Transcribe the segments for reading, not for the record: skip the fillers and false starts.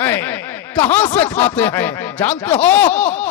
हैं। कहां से खाते हैं जानते हो?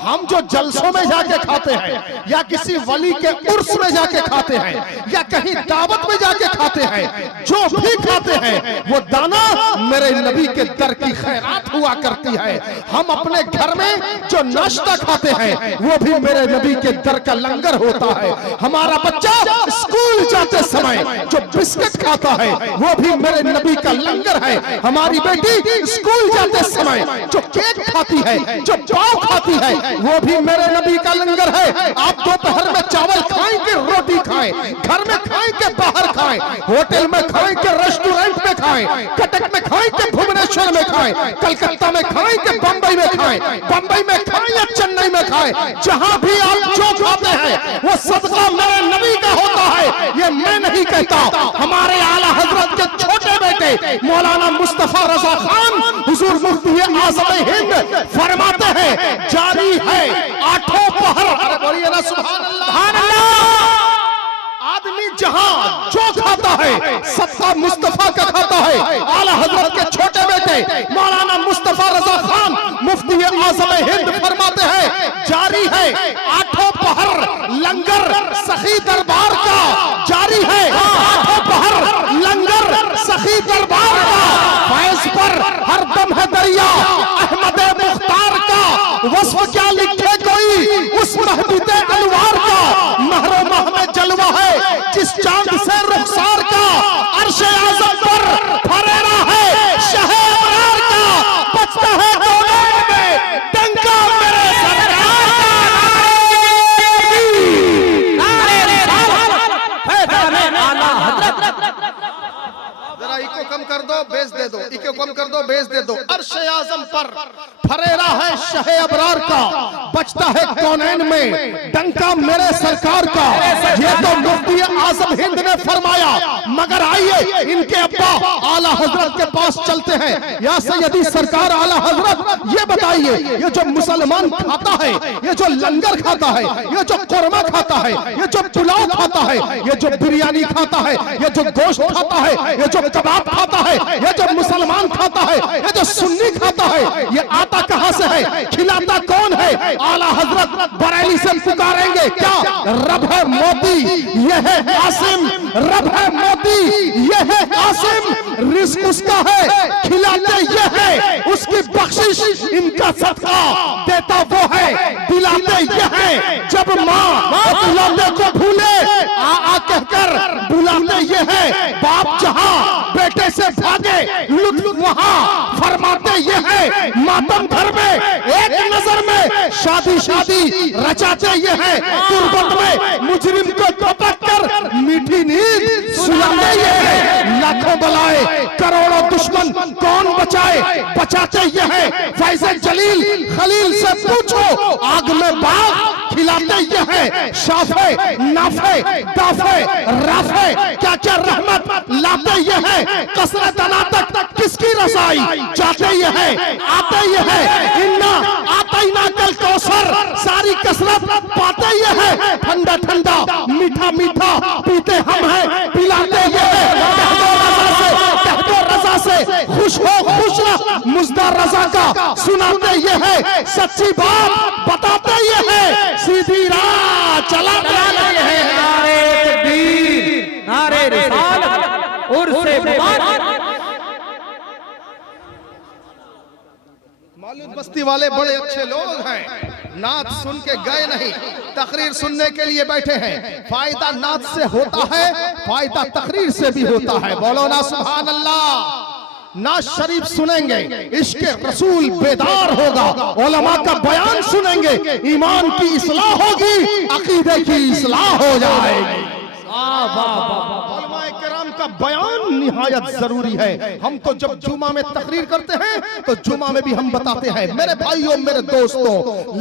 हम जो जलसों में जाके खाते हैं, या किसी वली के उर्स में जाके खाते हैं, या कहीं दावत में जाके खाते हैं, जो भी खाते हैं वो दाना मेरे नबी के दर की खैरात हुआ करती है। हम अपने घर में जो नाश्ता खाते हैं वो भी मेरे नबी के दर का लंगर होता है। हमारा बच्चा स्कूल जाते समय जो बिस्किट खाता है वो भी मेरे नबी का लंगर है। हमारी बेटी स्कूल जाते समय जो केक खाती है, जो पाव खाती है, वो भी मेरे नबी का लंगर है। आप दोपहर में चावल खाएं कि रोटी खाएं, घर में खाएं कि बाहर खाएं, होटल में खाएं कि रेस्टोरेंट में खाएं, कटक में खाएं कि भुवनेश्वर में खाएं, कलकत्ता में खाएं कि बंबई में खाएं, बंबई में खाएं या चेन्नई में खाएं, जहां भी आप जो खाते हैं वो सदका मेरे नबी का होता है। ये मैं नहीं कहता, हमारे आला हजरत के छोटे बेटे मौलाना मुस्तफा रजा खान हुजूर मुफ्ती आज़म हिंद फरमाते हैं, जारी है आठों पहर। अरे बोलिए ना सुभान अल्लाह। आदमी जहां जो खाता है सबका मुस्तफा का खाता है। आला हजरत के छोटे बेटे मौलाना मुस्तफा रजा खान मुफ्ती आज़म हिंद फरमाते हैं, जारी है आठों पहर लंगर सखी दरबार का, जारी है आठों पहर लंगर सखी दरबार का। फैज पर हर दम है दरिया अहमद मुख्तार का, वस्फ क्या लिखे कोई उस महबूब अनवार का। महरो माह में जलवा है जिस चांद से रुखसार का, अर्शे आज़म पर फरेरा है शहे अबरार का, बचता है दोनों में डंका मेरे सरकार का। जरा इको कम कर दो बेच दे दो, इको कम कर दो बेच दे दो। अर्शे आज़म पर फरेरा है शहे अबरार का, बचता है कौनैन में डंका मेरे सरकार का। ये तो मुफ्ती आज़म हिंद ने फरमाया, मगर आइए इनके अब्बा आला हजरत के पास चलते हैं। या सैयदी सरकार आला हजरत ये बताइए, ये जो मुसलमान खाता है, ये जो लंगर खाता है, ये जो कोरमा खाता है, ये जो पुलाव खाता है, ये जो बिरयानी खाता है, ये जो गोश्त खाता है, ये जो कबाब खाता है, ये जो मुसलमान खाता है, ये जो सुन्नी खाता है, ये आता कहां से है? खिलाता कौन है? आला हजरत बरेली से पुकारेंगे क्या? रब है मोदी, यह है कासिम, रब है मोदी, यह है कासिम, रिस्क उसका है, खिलाते ये है, उसकी बख्शिश इनका सदका देता वो है, दिलाते ये है। जब माँ बुलाते को भूले आ कहकर बुलाते ये है, बाप जहां बेटे से भागे लुट वहां फरमाते ये है, मातम घर में एक नजर में शादी शादी रचाते ये है, गुर्बत में मुजरिम को पकड़ कर मीठी नींद सुलाते ये है। लाखों बलाए करोड़ों दुश्मन कौन बचाए, बचाते ये है। फैज़ जलील खलील से पूछो, आग में बाग खिलाते ये है। शाफे नाफे दाफे राफे क्या क्या रहमत लाते ये है। कसरत अना तक किसकी रसाई जाते ये है, आते ये है। इन्ना आता ही ना कल कौसर सारी कसरत पाते ये है। ठंडा ठंडा मीठा मीठा पीते हम हैं, पिलाते ये है। कहदो रजा से खुश हो खुश रह, मुजदा रजा का सुनाते ये है। सच्ची बात बताते ये है, सीधी राह चलाते ये है। नारे तकबीर, नारे रिसालत और से मालूम बस्ती वाले बड़े अच्छे लोग हैं, नात सुन के गए नहीं, तकरीर सुनने के लिए बैठे हैं। फायदा नात से होता है, फायदा तकरीर से भी होता है। बोलो ना सुभान अल्लाह। नात शरीफ सुनेंगे, इश्क रसूल बेदार होगा, उलमा का बयान सुनेंगे, ईमान की इस्लाह होगी, अकीदे की इस्लाह हो जाएगी। उलमाए किराम का बयान निहायत जरूरी है। हम तो जब जुमा में तकरीर करते हैं तो जुमा में भी हम बताते हैं, मेरे भाइयों मेरे दोस्तों,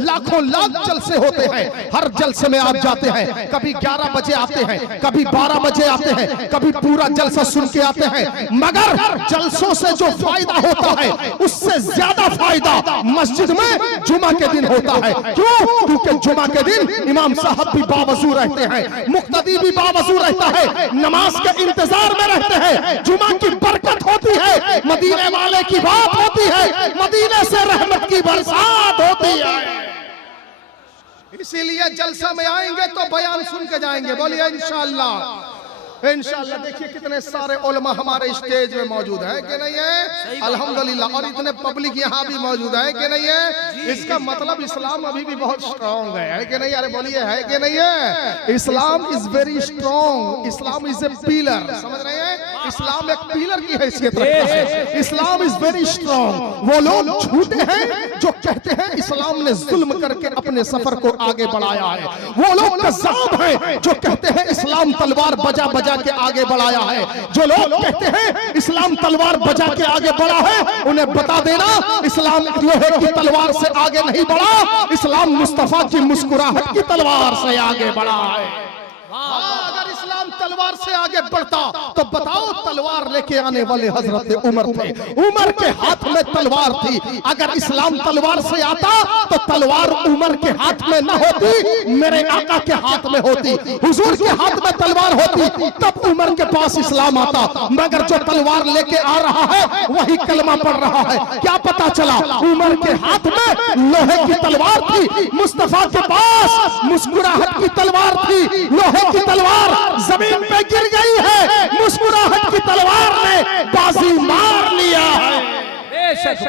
लाखों लाख जलसे होते हैं, हर जलसे में आप जाते हैं, कभी 11 बजे आते हैं, कभी 12 बजे आते हैं, कभी पूरा जलसा सुन के आते हैं, मगर जलसों से जो फायदा होता है उससे ज्यादा फायदा मस्जिद में जुमा के दिन होता है। क्यों? क्योंकि जुमा के दिन इमाम साहब भी बावजू रहते हैं, मुक्तदी भी बावजू रहता है, नमाज के इंतजार में रहते हैं, जुमा की बरकत होती है, मदीने वाले की बात होती है, मदीने इसीलिए जलसा में आएंगे तो बयान सुन के जाएंगे। बोलिए इंशाअल्लाह। इंशाअल्लाह। देखिए कितने सारे उलमा हमारे स्टेज में मौजूद है कि नहीं है, अल्हम्दुलिल्लाह। और इतने पब्लिक यहाँ भी मौजूद है कि नहीं है। इसका मतलब इस्लाम अभी भी बहुत स्ट्रॉन्ग है कि नहीं। अरे बोलिए है कि नहीं है। Islam is very strong. Islam is a pillar, समझ रहे हैं। इस्लाम एक पिलर की हैसियत रखता है। Islam is very strong. वो लोग झूठे हैं जो कहते हैं इस्लाम ने जुल्म करके अपने सफर को आगे बढ़ाया है। वो लोग कज़्ज़ाब हैं जो कहते हैं इस्लाम तलवार बजा बजा के आगे बढ़ाया है। जो लोग कहते हैं इस्लाम तलवार बजा के आगे बढ़ा है, उन्हें बता देना इस्लाम लोहे की तलवार से आगे नहीं बढ़ा, इस्लाम मुस्तफा की मुस्कुराहट की तलवार से आगे बढ़ा है। अगर इस्लाम तलवार से आगे बढ़ता तो बताओ तलवार लेके आने वाले हजरत उमर थे। उमर के हाथ में तलवार थी। अगर इस्लाम तलवार से आता तो तलवार उमर के हाथ में न होती, मेरे आका के हाथ में होती। हुजूर के हाथ में तलवार होती तब उमर के पास इस्लाम आता। मगर जो तलवार लेके आ रहा है वही कलमा पढ़ रहा है। क्या पता चला उमर के हाथ में लोहे की तलवार थी, मुस्तफा के पास मुस्कुराहट की तलवार थी। लोहे की तलवार जमीन पे गिर गई है, मुस्कुराहट की तलवार ने बाजी मार लिया है। बेशक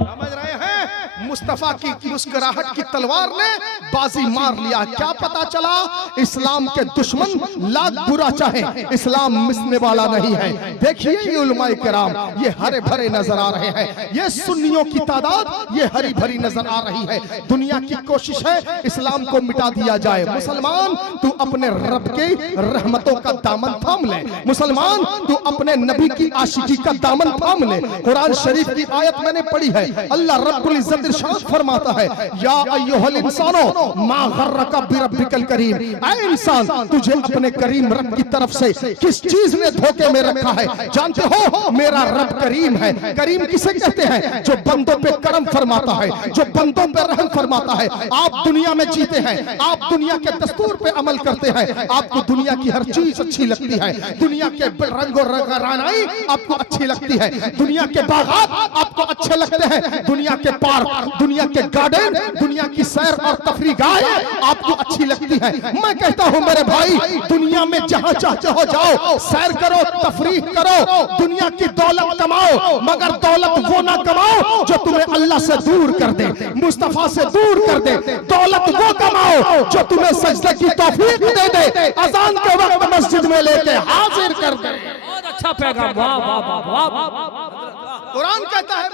समझ रहे हैं। मुस्तफा की मुस्कुराहट की तलवार ने बाजी मार लिया। क्या पता चला इस्लाम के दुश्मन लाख बुरा चाहे, इस्लाम मिसने वाला नहीं है। देखिए ये उलमाए किराम ये हरे भरे नजर आ रहे हैं। ये सुन्नियों की तादाद ये हरी भरी नजर आ रही है। दुनिया की कोशिश है इस्लाम को मिटा दिया जाए। मुसलमान तू अपने रब के रहमतों का दामन थाम ले। मुसलमान तू अपने नबी की आशिकी का दामन थाम ले। कुरान शरीफ की आयत मैंने पढ़ी है। अल्लाह रब्बुल इज्जत इरशाद फरमाता है, या अय्युहल इंसानो मा गर्रका बिरब्बिकल करीम। ऐ इंसान तुझे अपने करीम रब की तरफ से किस चीज ने धोखे में रखा है। जानते हो मेरा रब करीम है। करीम किसे कहते हैं? जो बंदों पे करम फरमाता है, जो बंदों पे रहम फरमाता है। आप दुनिया में जीते हैं, आप दुनिया के दस्तूर पे अमल करते हैं, आपको दुनिया की हर चीज अच्छी लगती है। दुनिया के रंगो रंगाई आपको अच्छी लगती है। दुनिया के बागात आपको अच्छे लगते हैं। दुनिया के पार्क, दुनिया के गार्डन, दुनिया की सैर और तफरी गाहें आपको अच्छी लगती है। मैं कहता हूं मेरे भाई दुनिया में जहां चाहते हो जाओ, सैर करो, तफरी करो, दुनिया की दौलत कमाओ, मगर दौलत वो ना कमाओ जो तुम्हें अल्लाह से दूर कर दे, मुस्तफा से दूर कर दे। दौलत वो कमाओ जो तुम्हें सजदे की तौफीक दे दे, अजान के वक्त मस्जिद में लेके हाजिर कर दे। बहुत अच्छा पैगाम। वाह वाह वाह वाह। कुरान कहता है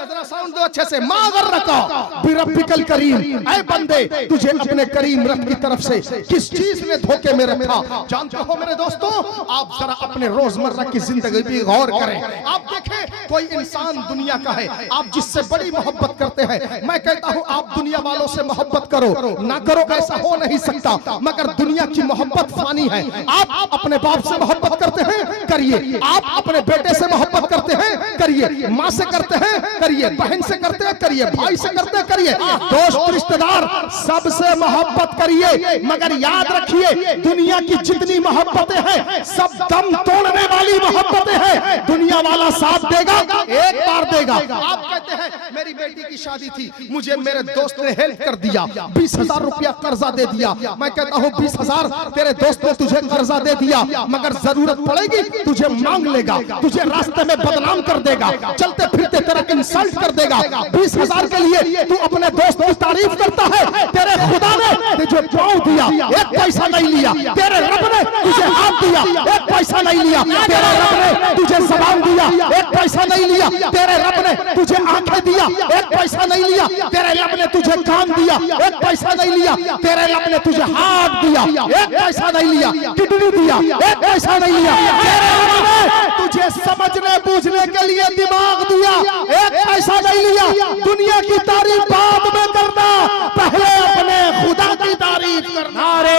जरा साउंड दो अच्छे से, मागर रखा बिरब्बिकल करीम। ऐ बंदे तुझे अपने करीम रब की तरफ से किस चीज ने धोखे में रखा। जानते हो मेरे दोस्तों, आप जरा अपने रोजमर्रा की जिंदगी पे गौर करें। आप देखें कोई इंसान दुनिया का है, आप जिससे बड़ी मोहब्बत करते हैं। मैं कहता हूं आप दुनिया वालों से मोहब्बत करो ना करो ऐसा हो नहीं सकता, मगर दुनिया की मोहब्बत फानी है। आप अपने बाप से मोहब्बत करते हैं, करिए। आप अपने बेटे से मोहब्बत करते हैं, करिए। माँ से करते हैं, करिए। बहन से करते हैं, करिए। भाई से करते हैं, करिए। दोस्त रिश्तेदार सबसे मोहब्बत करिए, मगर याद रखिए दुनिया की जितनी मोहब्बतें हैं सब दम तोड़ने वाली मोहब्बतें हैं। दुनिया वाला साथ देगा, एक बार देगा। आप कहते हैं मेरी बेटी की शादी थी, मुझे मेरे दोस्त ने हेल्प कर दिया, 20,000 रुपया कर्जा दे दिया। मैं कहता हूँ 20,000 तेरे दोस्त ने तुझे कर्जा दे दिया, मगर जरूरत पड़ेगी तुझे मांग लेगा, तुझे रास्ते में बदनाम कर देगा, चलते फिरते तेरा इंसल्ट कर देगा। 20,000 के लिए तू अपने दोस्त की तारीफ करता है, तेरे खुदा ने तुझे पाँव दिया, एक पैसा नहीं लिया। तेरे रब ने तुझे हाथ दिया, एक पैसा नहीं लिया। तेरे रब ने तुझे ज़बान दिया, एक पैसा नहीं लिया। तेरे रब ने तुझे आंखें दिया, एक पैसा नहीं लिया। तेरे रब ने तुझे कान दिया, एक पैसा नहीं लिया। तेरे रब ने तुझे हाथ दिया, एक पैसा नहीं लिया। किडनी दिया, एक पैसा नहीं लिया। तेरे रब ने तुझे समझने बूझने के लिए दिमाग दिया, एक पैसा नहीं लिया। दुनिया की तारीफ बाद में करना, पहले अपने खुदा की तारीफ करना। नारे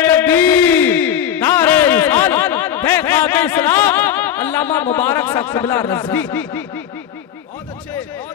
तकबीर, नारे रिसालत, बैक़ात इस्लाम, अल्लामा मुबारक साहब क़िबला रज़वी।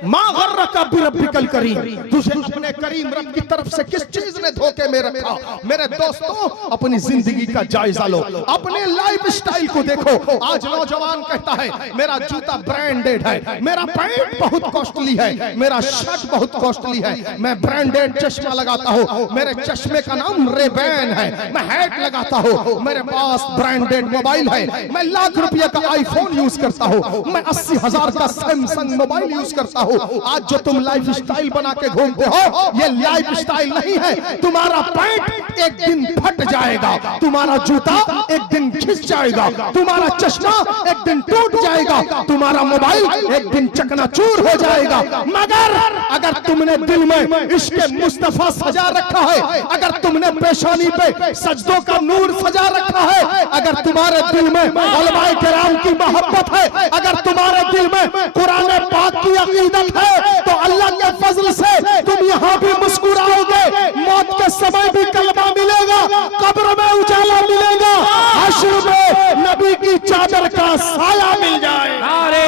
माँ गर्रका बिरब्बिकल करीम, तुझे अपने करीम रब की तरफ से किस चीज ने धोखे में रखा। मेरे दोस्तों, अपनी जिंदगी का जायजा लो, अपने लाइफ स्टाइल को देखो। आज नौजवान कहता है मेरा जूता ब्रांडेड है, मेरा पैंट बहुत कॉस्टली है, मेरा शर्ट बहुत कॉस्टली है, मैं ब्रांडेड चश्मा लगाता हूँ, मेरे चश्मे का नाम रेबैन है, मैं हैट लगाता हूँ, मेरे पास ब्रांडेड मोबाइल है, मैं लाख रुपए का आईफोन यूज करता हूँ, मैं 80,000 का सैमसंग मोबाइल यूज करता हूँ। आज जो तुम लाइफ स्टाइल बना के घूमते हो, ये लाइफ स्टाइल नहीं है। तुम्हारा पैंट एक दिन फट जाएगा, तुम्हारा जूता एक दिन खिंच जाएगा, तुम्हारा चश्मा एक दिन टूट जाएगा, तुम्हारा मोबाइल एक दिन चकनाचूर हो जाएगा। मगर अगर तुमने दिल में इश्क़े मुस्तफा सजा रखा है, अगर तुमने पेशानी पे सजदों का नूर सजा रखा है, अगर तुम्हारे दिल में उलमाए किराम की मोहब्बत है, अगर तुम्हारे दिल में कुरान पाक की अकीदत है, तो अल्लाह के फजल से तुम यहाँ भी मुस्कुराओगे, मौत के समय भी कलमा मिलेगा, कब्र में उजाला मिलेगा, हश्र में नबी की चादर का साया मिल जाए। नारे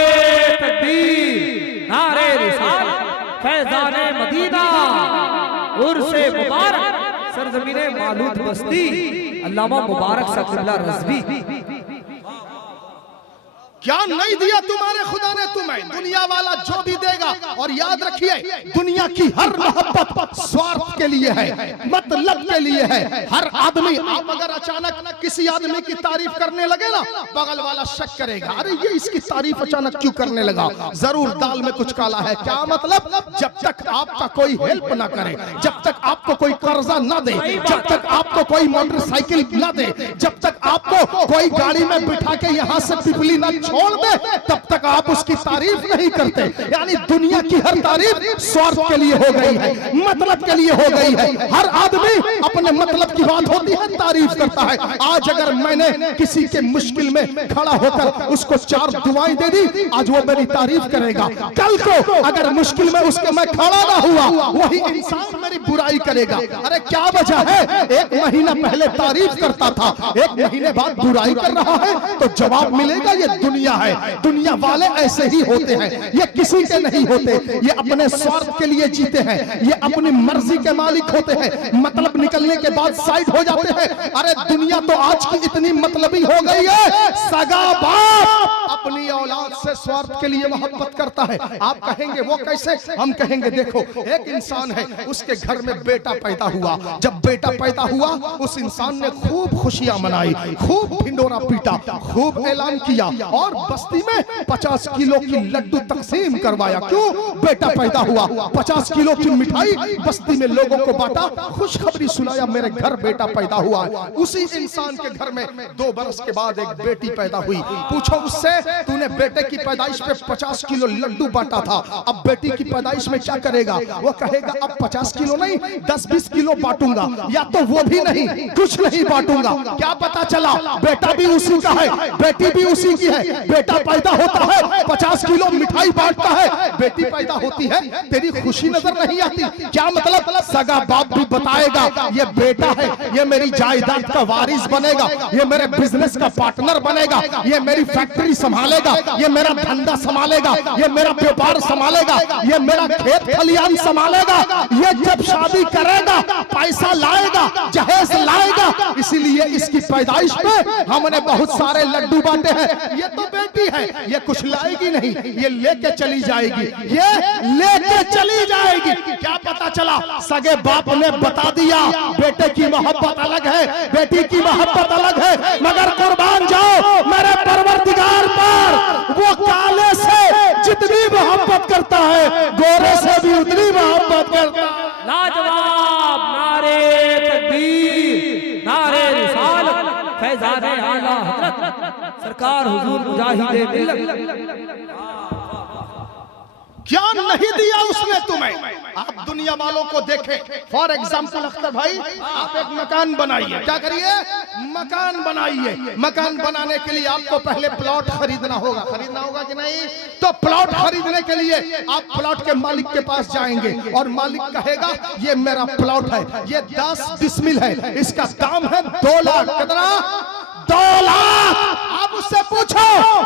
तकबीर, नारे रिसालत, फैज़ाने मदीना, उर्से मुबारक, सरज़मीने मालूद बस्ती, अल्लामा मुबारक सक़िबला रज़वी। क्या नहीं दिया तुम्हारे खुदा ने तुम्हें, दुनिया वाला जो भी देगा। और याद रखिए, दुनिया की हर मोहब्बत स्वार्थ के लिए है, मतलब के लिए है। हर आदमी, आप अगर अचानक किसी आदमी की तारीफ करने लगे ना, बगल वाला शक करेगा, अरे ये इसकी तारीफ अचानक क्यों करने लगा, जरूर दाल में कुछ काला है। क्या मतलब? जब तक आपका कोई हेल्प ना करे, जब तक आपको कोई कर्जा ना दे, जब तक आपको कोई मोटरसाइकिल ना दे, जब तक आपको कोई गाड़ी में बिठा के यहाँ से पिपली ना छोड़ दे, तब तक आप उसकी तारीफ नहीं करते। यानी दुनिया की हर तारीफ स्वार्थ के लिए हो गई है, मतलब के लिए हो गई है। हर आदमी अपने मतलब की बात होती है तारीफ करता है। आज अगर मैंने किसी के मुश्किल में खड़ा होकर उसको 4 दुआएं दे दी, आज वो मेरी तारीफ करेगा। कल को अगर मुश्किल में उसके मैं खड़ा ना हुआ, वही इंसान मेरी बुराई करेगा। अरे क्या वजह है? 1 महीना पहले तारीफ करता था, 1 महीने बाद बुराई कर रहा है, तो जवाब मिलेगा ये दुनिया है। दुनिया वाले ऐसे ही होते हैं, ये किसी के नहीं होते, ये अपने स्वार्थ के लिए जीते हैं, ये अपनी मर्जी के मालिक होते हैं, मतलब निकलने के बाद साइड हो जाते हैं। अरे दुनिया तो आज की इतनी मतलबी हो गई है, सगा बाप अपनी औलाद से स्वार्थ के लिए मोहब्बत करता है। आप कहेंगे वो कैसे? हम कहेंगे देखो, एक इंसान है, उसके घर में बेटा पैदा हुआ, जब बेटा पैदा हुआ उस इंसान ने खूब खुशियां मनाई, खूब ढिंडोरा पीटा, खूब ऐलान किया और बस्ती में 50 किलो की लड्डू तकसीम करवाया। क्यों? बेटा पैदा हुआ। 50 किलो की मिठाई बस्ती में लोगों को बांटा, खुशखबरी सुनाया, मेरे घर बेटा पैदा हुआ है। उसी इंसान के घर में 2 बरस के बाद एक बेटी पैदा हुई। पूछो उससे, तूने बेटे की पैदाइश पे 50 किलो लड्डू बांटा था, अब बेटी की पैदाइश में क्या करेगा? वो कहेगा अब 50 किलो नहीं 10-20 किलो बांटूंगा, या तो वो भी नहीं, कुछ नहीं बांटूंगा। क्या पता चला बेटा भी उसी का है, बेटी भी उसी की है। बेटा पैदा होता है, 50 किलो मिठाई बांटता है, बेटी पैदा होती है, तेरी खुशी नजर नहीं आती। क्या मतलब? सगा बाप भी बताएगा ये बेटा है, ये मेरी जायदाद का वारिस बनेगा, ये मेरे बिजनेस का पार्टनर बनेगा, ये मेरी फैक्ट्री संभालेगा, ये मेरा धंधा संभालेगा, ये मेरा व्यापार संभालेगा, ये मेरा खेत खलियान संभालेगा, ये जब शादी करेगा पैसा लाएगा, जहेज लाएगा, इसीलिए इसकी पैदाइश पे हमने बहुत सारे लड्डू बांटे हैं। ये तो बेटी है, ये कुछ लाएगी नहीं, ये लेके चली जाएगी, ये लेके चली जाएगी। क्या पता चला? सगे बाप ने बता दिया बेटे की मोहब्बत अलग है, बेटी की मोहब्बत अलग है, मगर कुर्बान जाओ मेरे परवरदिगार पर। वो काले से जितनी मोहब्बत करता है, गोरे से भी उतनी मोहब्बत करता है। लाजवाब, नारे तकबीर, नारे रिसालत, फैज़ाने आला हज़रत सरकार हुजूर मुजाहिदे मिल्लत। क्या नहीं दिया उसने तुम्हें? आप दुनिया वालों को देखें। फॉर एग्जाम्पल अख्तर भाई, आप एक मकान बनाइए, क्या करिए? मकान बनाइए। मकान बनाने के लिए आपको पहले प्लॉट खरीदना होगा, खरीदना होगा कि नहीं? तो प्लॉट खरीदने के लिए आप प्लॉट के मालिक के पास जाएंगे और मालिक कहेगा ये मेरा प्लॉट है, ये 10 डिसमिल है, इसका दाम है 2 लाख। कितना? 2 लाख। आप उससे पूछो,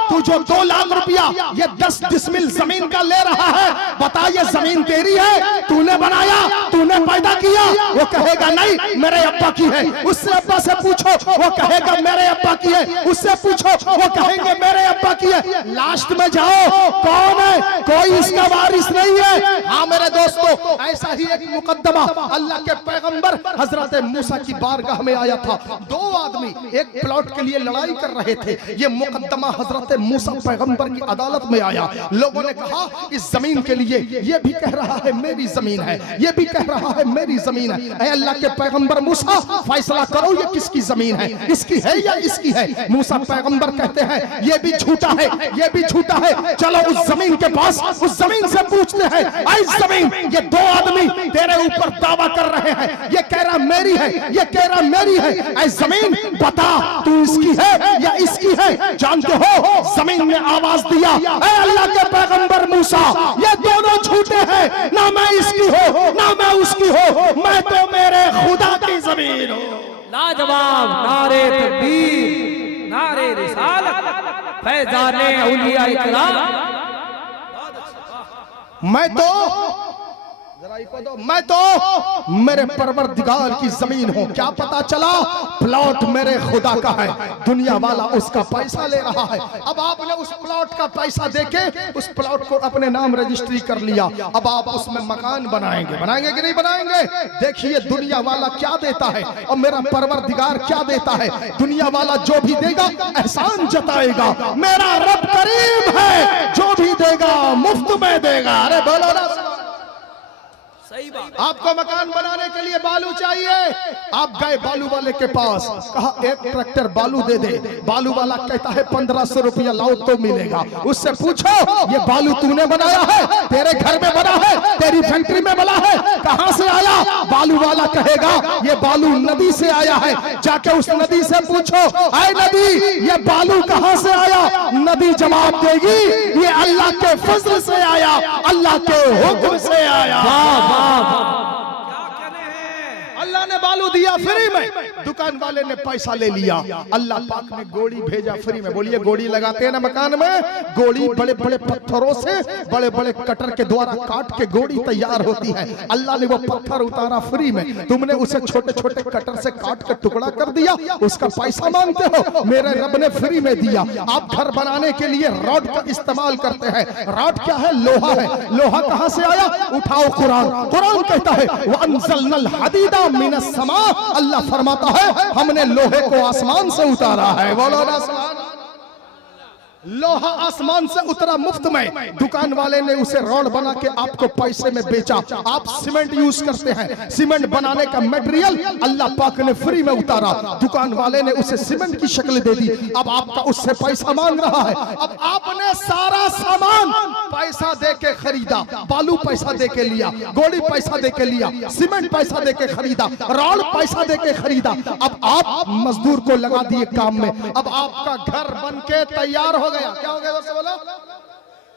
तू जो 2 लाख रुपया ये 10 डिसमिल जमीन का ले रहा है, बता ये जमीन तेरी है, तूने बनाया, तूने पैदा किया? वो कहेगा नहीं, मेरे अब्बा की है। उससे अब्बा से पूछो, वो कहेगा मेरे अब्बा की है। उससे पूछो, वो कहेंगे मेरे अब्बा की है। लास्ट में जाओ, कौन है? कोई इसका वारिस नहीं है। हाँ मेरे दोस्तों, ऐसा ही एक मुकद्दमा अल्लाह के पैगंबर हजरत मूसा की बारगाह में आया था। 2 आदमी एक प्लॉट के लिए लड़ाई कर रहे थे। ये मुकद्दमा हजरत मूसा पैगंबर की अदालत में आया। लोगों ने कहा इस जमीन के लिए, ये भी कह रहा है मेरी जमीन है, ये भी कह रहा है मेरी जमीन है। ऐ अल्लाह के पैगंबर मूसा, फैसला करो ये किसकी जमीन है, इसकी है या इसकी है? मूसा पैगंबर कहते हैं ये भी झूठा है, ये भी झूठा है। चलो उस जमीन के पास, उस जमीन से पूछते हैं, ऐ जमीन, ये 2 आदमी तेरे ऊपर दावा कर रहे हैं, ये कह रहा मेरी है, ये कह रहा मेरी है। ऐ जमीन बता, तू इसकी है या इसकी है? जानते हो जमीन ने आवाज दिया, ऐ अल्लाह के पैगंबर मूसा, ये दोनों झूठे हैं, ना मैं इसकी हो ना मैं उसकी हो, मैं तो मेरे खुदा की जमीन हूं। लाजवाब, नारे तकबीर, नारे रिसालत, फैजाने औलिया इकराम। मैं तो जरा इको दो, मैं तो मेरे परवरदिगार की जमीन हूं। क्या पता चला? प्लॉट मेरे खुदा का है, दुनिया वाला उसका पैसा ले रहा है। अब आपने उस प्लॉट का पैसा देके उस प्लॉट को अपने नाम रजिस्ट्री कर लिया। अब आप उसमें मकान बनाएंगे, बनाएंगे कि नहीं बनाएंगे? देखिए दुनिया वाला क्या देता है और मेरा परवरदिगार क्या देता है। दुनिया वाला जो भी देगा एहसान जताएगा, मेरा रब करीम है, जो भी देगा मुफ्त में देगा। अरे बोलो ना, सही बात। आपको मकान बनाने के लिए बालू चाहिए, आप गए बालू वाले के पास, कहा 1 ट्रैक्टर बालू दे दे। बालू वाला कहता है 1500 रुपया लाओ तो मिलेगा। उससे पूछो ये बालू तूने बनाया है, तेरे घर में बना है, तेरी फैक्ट्री में बना है, कहां से आया? बालू वाला कहेगा ये बालू नदी से आया है। जाके उस नदी से पूछो, ऐ नदी ये बालू कहां से आया? नदी जवाब देगी ये अल्लाह के फजल से आया, अल्लाह के हुक्म से आया। अल्लाह ने बालू दिया फ्री में, दुकान वाले ने पैसा ले लिया। अल्लाह पाक ने गोली भेजा फ्री में। बोलिए गोली लगाते हैं ना मकान में, गोली बड़े बड़े पत्थरों से, बड़े बड़े कटर के द्वारा काट के गोली तैयार होती है। अल्लाह ने वो पत्थर उतारा फ्री में, तुमने उसे छोटे छोटे कटर से काट कर टुकड़ा कर दिया, उसका पैसा मांगते हो? मेरे रब ने फ्री में दिया। आप घर बनाने के लिए रॉड का इस्तेमाल करते हैं। रॉड क्या है? लोहा है। लोहा कहां से आया? उठाओ कुरान, कुरान कहता है वअंज़लनल हदीदा मिनस समा, अल्लाह फरमाता है हमने लोहे को आसमान से उतारा है। बोलो ना सुभान। लोहा आसमान से उतरा मुफ्त में, दुकान वाले ने उसे रॉड बना के आपको पैसे में बेचा। आप सीमेंट यूज करते हैं, सीमेंट बनाने का मटेरियल अल्लाह पाक ने फ्री में उतारा, दुकान वाले ने उसे सीमेंट की शक्ल दे दी। अब आपका उससे पैसा मांग रहा है। अब आपने सारा सामान पैसा दे के खरीदा, बालू पैसा दे के लिया, गोली पैसा दे के लिया, सीमेंट पैसा दे के खरीदा, रॉड पैसा दे के खरीदा। अब आप मजदूर को लगा दिए काम में। अब आपका घर बन के तैयार हो गया। क्या हो गया दोस्तों? बोलो,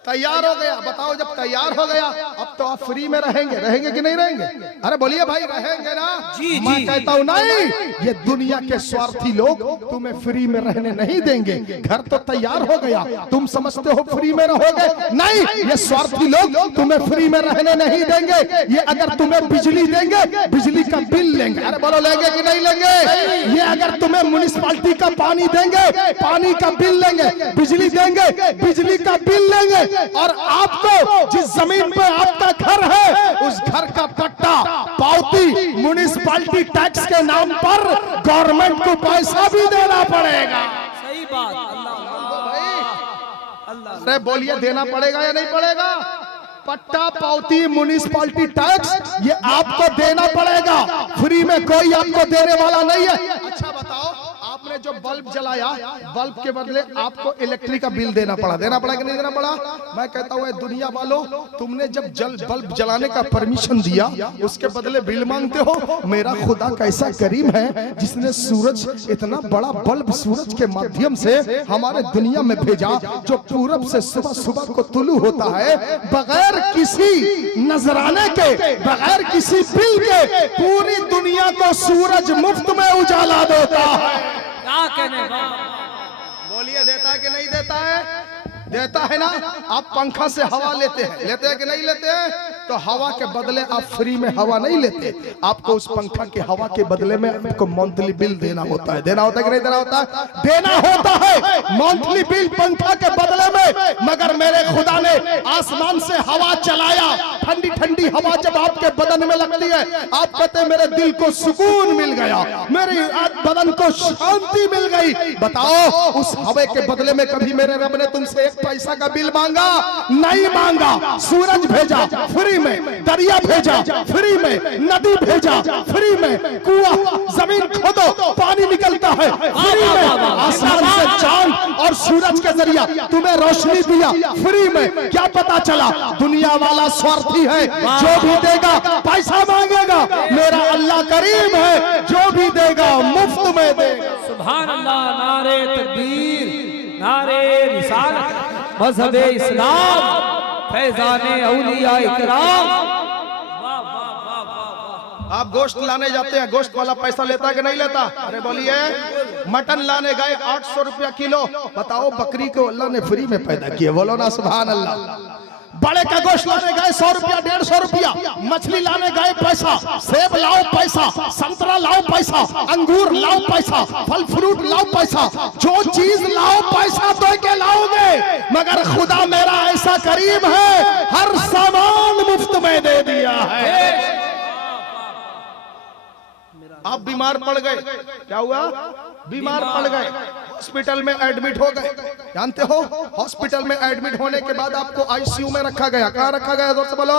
तैयार हो गया। बताओ जब तैयार हो गया अब तो आप फ्री में रहेंगे, रहेंगे कि नहीं रहेंगे? अरे बोलिए भाई, रहेंगे ना? जी, मैं जी। कहता हूं नहीं, ये दुनिया के स्वार्थी लोग तुम्हें फ्री में रहने नहीं देंगे। घर तो तैयार हो गया, तुम समझते हो फ्री में रहोगे? नहीं, ये स्वार्थी लोग तुम्हें फ्री में रहने नहीं देंगे। ये अगर तुम्हें बिजली देंगे, बिजली का बिल लेंगे। अरे बोलो, लेंगे कि नहीं लेंगे? ये अगर तुम्हें म्युनिसिपैलिटी का पानी देंगे, पानी का बिल लेंगे, बिजली देंगे, बिजली का बिल लेंगे। और आपको जिस जमीन पे आपका घर है उस घर का पट्टा, पावती, म्युनिसिपैलिटी टैक्स के नाम पर गवर्नमेंट को पैसा भी देना पड़ेगा। सही बात। अल्लाह, अरे बोलिए, देना पड़ेगा या नहीं पड़ेगा? पट्टा, पावती, म्युनिसिपैलिटी टैक्स ये आपको देना पड़ेगा। फ्री में कोई आपको देने वाला नहीं है। अच्छा बताओ, आपने जो बल्ब जलाया, बल्ब के बदले आपको इलेक्ट्रिक का बिल देना पड़ा, देना पड़ा कि नहीं देना पड़ा? मैं कहता हूँ दुनिया वालों, तुमने जब बल्ब जलाने का परमिशन दिया, उसके बदले बिल मांगते हो। मेरा खुदा कैसा करीम है जिसने सूरज, इतना बड़ा बल्ब सूरज के माध्यम से हमारे दुनिया में भेजा, जो पूरब से सुबह सुबह को तुलू होता है, बगैर किसी नजराने के, बगैर किसी बिल के पूरी दुनिया को सूरज मुफ्त में उजाला देता है। क्या कहने? बोलिए बोलिए देता है कि नहीं देता है? देता है ना। आप पंखा से हवा लेते हैं कि नहीं लेते हैं? तो हवा के बदले आप फ्री में हवा नहीं लेते, आपको उस पंखा के हवा के बदले में आपको मंथली बिल देना होता है। देना होता है कि नहीं देना होता है? देना होता है मंथली बिल पंखा के बदले में। मगर मेरे खुदा ने आसमान से हवा चलाया, ठंडी ठंडी हवा जब आपके बदन में लगती है, आप कहते हैं मेरे दिल को सुकून मिल गया, मेरे बदन को शांति मिल गई। बताओ उस हवा के बदले में कभी मेरे रब ने तुमसे एक पैसा का बिल मांगा? नहीं मांगा। सूरज भेजा फ्री में, दरिया भेजा फ्री में, नदी भेजा फ्री में, कुआं जमीन खोदो पानी निकलता है फ्री में, आसमान से चांद और सूरज के जरिया तुम्हें रोशनी दिया फ्री में। क्या पता चला दुनिया वाला स्वार्थी है, जो भी देगा पैसा मांगेगा। मेरा अल्लाह करीम है, जो भी देगा मुफ्त में देगा। सुभान अल्लाह, नारे तकबीर, नारे रिसालत, मजहब इस्लाम, फैजाने औलिया इकराम। आप गोश्त लाने जाते हैं, गोश्त वाला पैसा लेता है कि नहीं लेता? अरे बोलिए। मटन लाने गए 800 रुपया किलो। बताओ बकरी को अल्लाह ने फ्री में पैदा किया, बोलो ना सुभान अल्लाह। बड़े का गोश्त लाने गए 100 रुपया 150 रुपया, मछली लाने गए पैसा, सेब लाओ पैसा, संतरा लाओ पैसा, अंगूर लाओ पैसा, फल फ्रूट लाओ पैसा, जो चीज लाओ पैसा दो के लाओगे। मगर खुदा मेरा ऐसा करीम है, हर सामान मुफ्त में दे दिया है। आप बीमार पड़ गए, क्या हुआ? बीमार पड़ गए, हॉस्पिटल में एडमिट हो गए। जानते हो हॉस्पिटल में एडमिट होने के बाद आपको आईसीयू में रखा गया। कहाँ रखा गया? जोर से बोलो।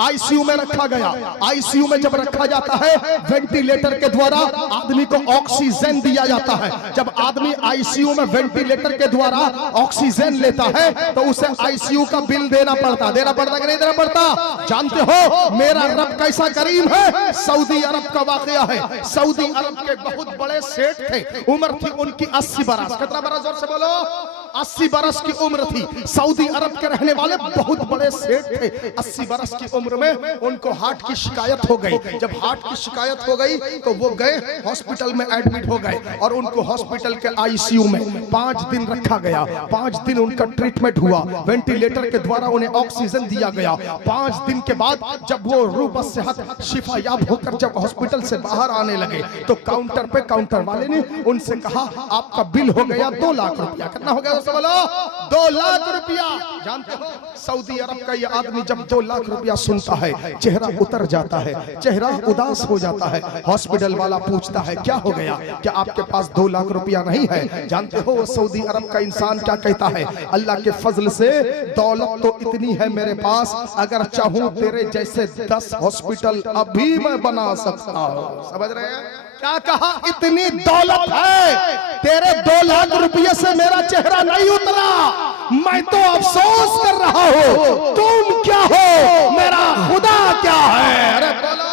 आईसीयू में रखा गया। आईसीयू में जब रखा जाता है, वेंटिलेटर के द्वारा आदमी को ऑक्सीजन दिया जाता है। जब आदमी आईसीयू में वेंटिलेटर के द्वारा ऑक्सीजन लेता है तो उसे आईसीयू का बिल देना पड़ता। देना पड़ता कि नहीं देना पड़ता? जानते हो मेरा रब कैसा करीम है? सऊदी अरब का वाकया है। सऊदी अरब के बहुत बड़े सेठ थे, उम्र थी उनकी 80 बरस। कितना बरस? जोर से बोलो। 80 बरस की उम्र थी। सऊदी अरब के रहने वाले बहुत बड़े सेठ थे। 80 बरस की उम्र में उनको हार्ट की शिकायत हो गई। जब हार्ट की शिकायत हो गई तो वो गए हॉस्पिटल में एडमिट हो गए और उनको हॉस्पिटल के आईसीयू में 5 दिन रखा गया। 5 दिन उनका ट्रीटमेंट हुआ, वेंटिलेटर के द्वारा उन्हें ऑक्सीजन दिया गया। 5 दिन के बाद जब वो रूह सेहत शिफायाब होकर जब हॉस्पिटल से बाहर आने लगे तो काउंटर पे काउंटर वाले ने उनसे कहा आपका बिल हो गया 2 लाख रुपया। कितना हो गया? बोलो 2 लाख रुपया। जानते हो सऊदी अरब का ये आदमी जब 2 लाख रुपया सुनता है चेहरा उतर जाता है, चेहरा उदास हो जाता है। हॉस्पिटल वाला पूछता है क्या हो गया, क्या आपके पास 2 लाख रुपया नहीं है? जानते हो सऊदी अरब का इंसान क्या कहता है? अल्लाह के फजल से दौलत तो इतनी है मेरे पास, अगर चाहूं तेरे जैसे 10 हॉस्पिटल अभी मैं बना सकता हूं। समझ रहे हैं क्या कहा? इतनी दौलत है, तेरे 2 लाख रुपये से मेरा चेहरा नहीं उतरा, मैं तो अफसोस कर रहा हूँ। तुम क्या हो, मेरा खुदा क्या है? अरे बोलो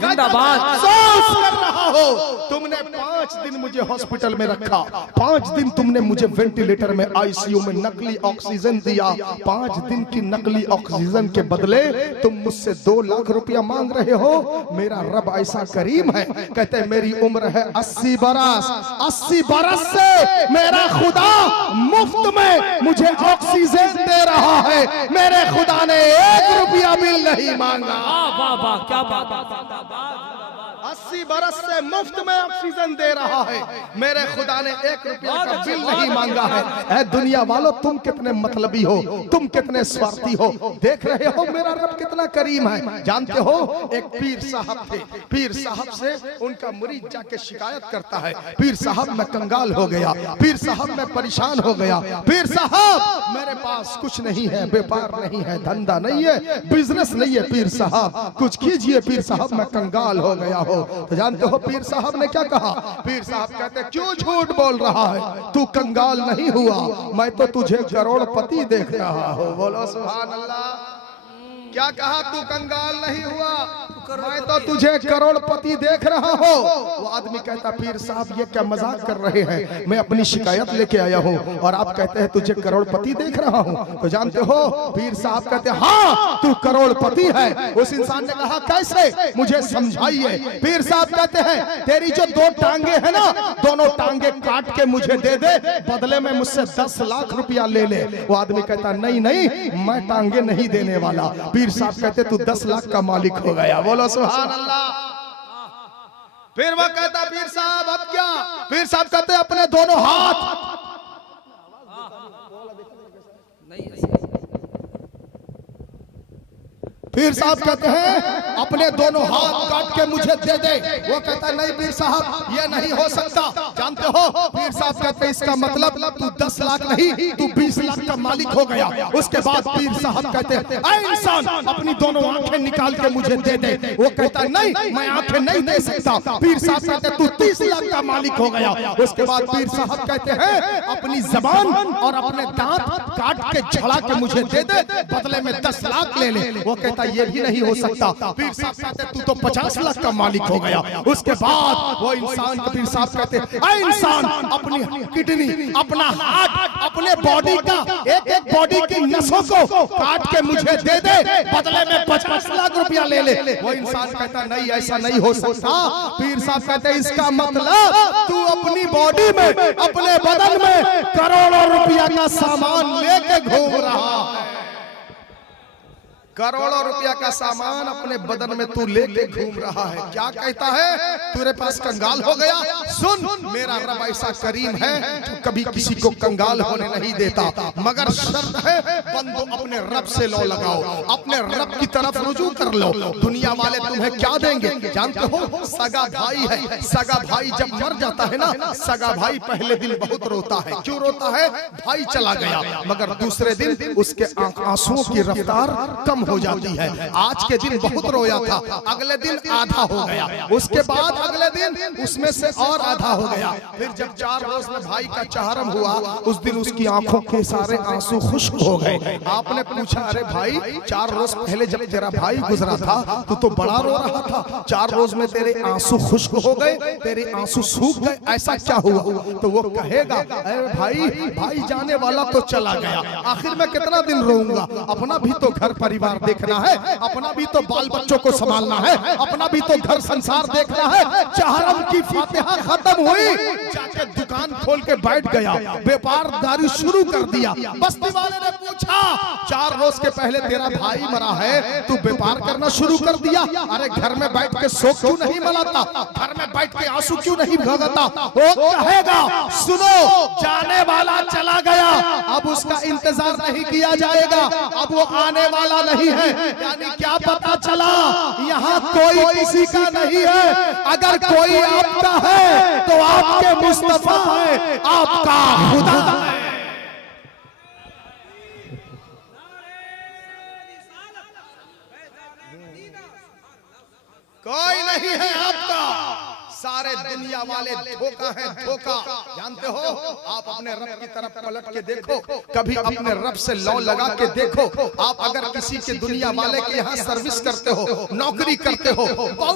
जिंदाबाद। अफसोस कर रहा हो, तुमने 5 दिन मुझे हॉस्पिटल में रखा, 5 दिन तुमने मुझे वेंटिलेटर में आईसीयू में नकली ऑक्सीजन दिया। 5 दिन की नकली ऑक्सीजन के बदले तुम मुझसे 2 लाख रुपया मांग रहे हो। मेरा रब ऐसा करीम है, कहते हैं मेरी उम्र है 80 बरस। 80 बरस से मेरा खुदा मुफ्त में मुझे ऑक्सीजन दे रहा है। मेरे खुदा ने 1 रुपया बिल नहीं मांगा। वाह वाह, क्या बात। 80 बरस से मुफ्त में ऑक्सीजन दे रहा है। मेरे खुदा ने 1 रुपया का बिल नहीं मांगा है। ऐ दुनिया वालों, तुम कितने मतलबी हो, तुम कितने स्वार्थी हो। देख रहे हो मेरा रब कितना करीम है। जानते हो एक पीर साहब थे, पीर साहब से उनका मुरीद जाके शिकायत करता है, पीर साहब मैं कंगाल हो गया, पीर साहब मैं परेशान हो गया, पीर साहब मेरे पास कुछ नहीं है, व्यापार नहीं है, धंधा नहीं है, बिजनेस नहीं है, पीर साहब कुछ कीजिए, पीर साहब मैं कंगाल हो गया हो। तो जानते हो पीर साहब ने क्या कहा? पीर साहब कहते क्यों झूठ बोल रहा है, तू कंगाल नहीं हुआ, मैं तो तुझे करोड़पति देख रहा हूँ। बोलो सुभान अल्लाह। क्या कहा? तू कंगाल नहीं हुआ, मैं तो तुझे करोड़पति देख रहा हूँ। वो आदमी कहता पीर साहब ये क्या मजाक कर रहे हैं, मैं अपनी शिकायत लेके आया हूँ और आप कहते हैं तुझे करोड़पति देख रहा हूँ। तो जानते हो पीर साहब कहते हाँ तू करोड़पति है। उस इंसान ने कहा कैसे, मुझे समझाइए। पीर साहब कहते हैं तेरी जो दो टांगे है ना, दोनों टांगे काट के मुझे दे दे, बदले में मुझसे 10 लाख रुपया ले ले। वो आदमी कहता नहीं नहीं मैं टांगे नहीं देने वाला। पीर साहब कहते तू 10 लाख का मालिक हो गया। बोलो सुभान अल्लाह। फिर वो कहता पीर साहब अब क्या। पीर साहब कहते अपने दोनों हाथ, पीर साहब कहते हैं अपने दोनों हाथ काट के मुझे दे दे। वो कहता नहीं पीर साहब ये नहीं हो सकता। जानते हो पीर साहब कहते हैं इसका मतलब तू 10 लाख नहीं तू 20 लाख का मालिक हो गया। उसके बाद पीर साहब कहते हैं ऐ इंसान अपनी दोनों आंखें निकाल के मुझे दे दे। वो कहता नहीं मैं आंखें नहीं दे सकता। पीर साहब कहते हैं तू 30 लाख का मालिक हो गया। उसके बाद पीर साहब कहते हैं अपनी जबान और अपने दांत काट के झड़ा के मुझे दे दे, बदले में 10 लाख ले ले। वो कहता ये भी नहीं हो सकता। पीर साहब कहते तू तो 50 लाख का मालिक हो गया। उसके बाद वो इंसान को पीर साहब कहते ऐ इंसान अपनी किडनी, अपना हार्ट, अपने बॉडी का एक एक बॉडी की नसों को काट के मुझे दे दे, बदले में 50 लाख रुपया ले ले। वो इंसान कहता नहीं ऐसा नहीं हो सकता। पीर साहब कहते इसका मतलब तू अपनी बॉडी में, अपने बदन में करोड़ों रुपया का सामान लेके घूम रहा है। करोड़ों रुपया का सामान अपने बदन में तू लेके घूम रहा है। क्या कहता है तेरे पास कंगाल हो गया। सुन मेरा रब ऐसा करीम है जो कभी किसी को कंगाल होने नहीं देता, मगर शर्त है बंदो अपने रब से लो लगाओ, अपने रब की तरफ रुजू कर लो। दुनिया वाले तुम्हें क्या देंगे जानते हो, सगा भाई है। सगा भाई जब मर जाता है ना, सगा भाई पहले दिन बहुत रोता है। क्यों रोता है, भाई चला गया, मगर दूसरे दिन उसके आंसुओं की रफ्तार कम हो जाती है। आज के दिन बहुत रोया था, अगले दिन आधा हो गया, उसके बाद अगले दिन उसमें से और आधा हो गया। फिर जब 4 रोज में भाई का चहरम हुआ, उस दिन उसकी आंखों के सारे आंसू खुश्क हो गए। आपने पूछा अरे भाई 4 रोज पहले जब तेरा भाई गुजरा था तो बड़ा रो रहा था, 4 रोज में तेरे आंसू खुश्क हो गए, तेरे आंसू सूख गए, ऐसा क्या हुआ। तो वो कहेगा अरे भाई जाने वाला तो चला गया, आखिर मैं कितना दिन रोऊंगा। अपना भी तो घर परिवार देखना है, अपना भी तो बाल बच्चों को संभालना है, अपना भी तो घर संसार देखना है। चहरम की फातिहा खत्म हुई, जाके दुकान खोल के बैठ गया, व्यापारदारी शुरू कर दिया। बस्ती वाले ने पूछा 4 रोज के पहले तेरा भाई मरा है, तू व्यापार करना शुरू कर दिया, अरे घर में बैठ के शोक क्यों नहीं मनाता, घर में बैठ के आंसू क्यों नहीं भगाता। वो कहेगा सुनो जाने वाला चला गया, अब उसका इंतजार नहीं किया जाएगा, अब वो आने वाला नहीं है। यानी क्या पता चला, यहाँ कोई किसी का नहीं है। अगर कोई आपका है तो आपके मुस्तफा है, आपका खुदा है। कोई नहीं है आपका, सारे दुनिया वाले धोखा है, धोखा। जानते हो आप अपने रब की तरफ पलट के देखो, कभी अपने रब से लौ लगा के देखो। आप अगर किसी के दुनिया वाले के यहाँ सर्विस करते हो, नौकरी करते हो,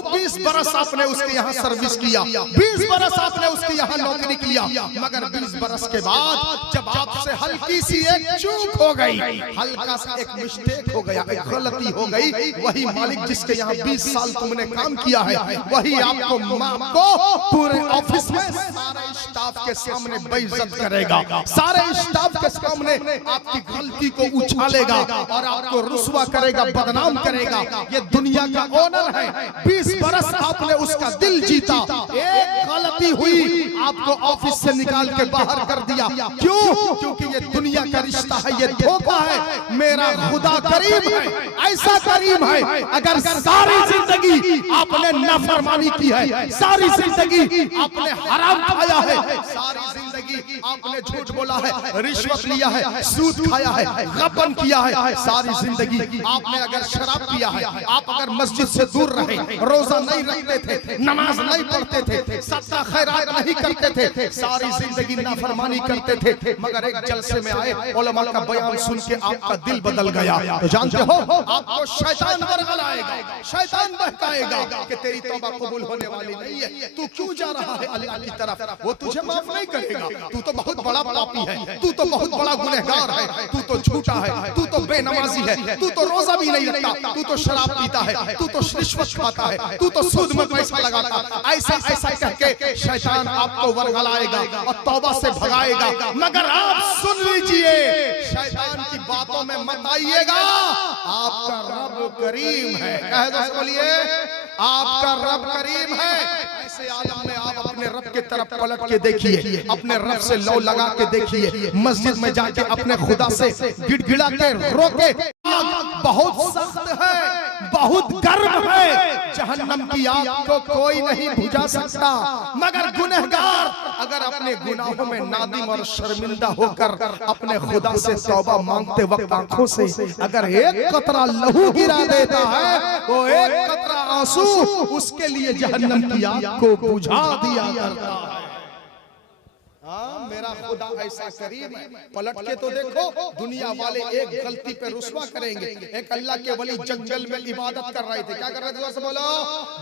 20 बरस आपने उसके यहाँ सर्विस किया, 20 बरस आपने उसके यहाँ नौकरी किया, मगर 20 बरस के बाद जब आपसे हल्की सी एक चूक हो गई, हल्का सा एक मिस्टेक हो गया, एक गलती हो गई, वही मालिक जिसके यहाँ 20 साल तुमने काम किया है, वही आपको पूरे ऑफिस में सारे स्टाफ के सामने बेइज्जत करेगा, सारे स्टाफ के सामने आपकी गलती को उछालेगा और आपको रुस्वा करेगा, बदनाम करेगा। ये दुनिया का ओनर है, 20 बरस आपने उसका दिल जीता, एक गलती हुई आपको ऑफिस से निकाल के बाहर कर दिया। क्यों? क्योंकि ये दुनिया का रिश्ता है, ये धोखा है। मेरा खुदा करीम है, ऐसा करीम है, अगर सारी जिंदगी आपने नाफरमानी की है, सारी जिंदगी आपने हराम खाया है, सारी जिंदगी जिंदगी आपने झूठ बोला है, रिश्वत लिया है, सूद खाया है, गबन किया है, सारी जिंदगी आपने अगर शराब पिया है, आप अगर मस्जिद से दूर रहे, रोजा नहीं रखते थे, नमाज नहीं पढ़ते थे, सदका खैरात नहीं करते थे, सारी जिंदगी नाफरमानी करते थे, मगर एक जलसे में आए, उलमा का बयान सुन के आपका दिल बदल गया। तो जानते हो आपको शैतान बरगलाएगा, शैतान बहकाएगा कि तेरी तौबा कबूल होने वाली नहीं है, तू क्यों जा रहा है अल्लाह की तरफ, वो तुझे माफ नहीं करेगा, तू तो बहुत बड़ा पापी है, तू तो बहुत बड़ा गुनहगार है, तू तो झूठा है, तू तो बेनमाजी है, तू तो रोजा भी नहीं रखता, तू तो शराब पीता है, तू तो रिश्वत खाता है, तू तो सूद में पैसा लगाता, ऐसा ऐसा कह के शैतान आपको वरगलाएगा और तौबा से भगाएगा। मगर आप सुन लीजिए, शैतान की बातों में मत आइएगा, आपका रब करीम है। कह दो बोलिए, आपका रब करीम है। ऐसे आलम में आप अपने रब की तरफ पलट के देखिए, अपने रब से लौ लगा के देखिए, मस्जिद में जाके अपने खुदा से गिड़गिड़ा के रोके, बहुत सख्त है, बहुत गर्म है, जहन्नम की आग को कोई नहीं बुझा सकता। मगर गुनहगार अगर अपने गुनाहों में नादिम और शर्मिंदा होकर अपने खुदा से तौबा मांगते वक्त आंखों से अगर एक कतरा लहू गिरा देता है, वो एक कतरा आंसू उसके लिए जहन्नम की आग को बुझा दिया करता है। हाँ, मेरा खुदा ऐसा करीम है। पलट के तो देखो, दुनिया वाले एक गलती पे रुस्वा करेंगे। एक अल्लाह के वली जंगल में इबादत कर रहे थे, क्या कर रहे थे से बोलो,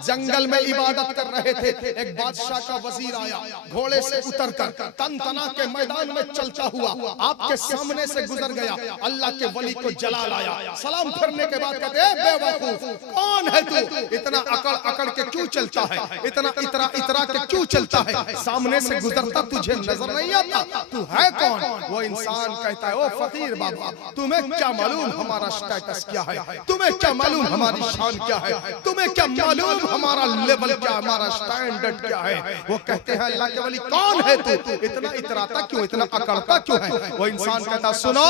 जंगल में इबादत कर रहे थे। एक बादशाह का वजीर आया, घोड़े से उतरकर तन तना के मैदान में चलता हुआ आपके सामने से गुजर गया। अल्लाह के वली को जलाल आया, सलाम करने के बाद कहते हैं, बेवकूफ कौन है तू, इतना अकड़ अकड़ के क्यों चलता है, इतना इतरा इतरा के क्यों चलता है, सामने से गुजरता तुझे नजर नहीं आता, तू है कौन? वो इंसान कहता है, ओ फकीर बाबा, तुम्हें क्या मालूम हमारा स्टेटस क्या है, तुम्हें क्या मालूम हमारी शान क्या है, तुम्हें क्या मालूम हमारा लेवल क्या, हमारा स्टैंडर्ड क्या है। वो कहते हैं, अल्लाह के वली कौन है तू, इतना इतराता क्यों, इतना अकड़ता क्यों है? वो इंसान कहता, सुनो,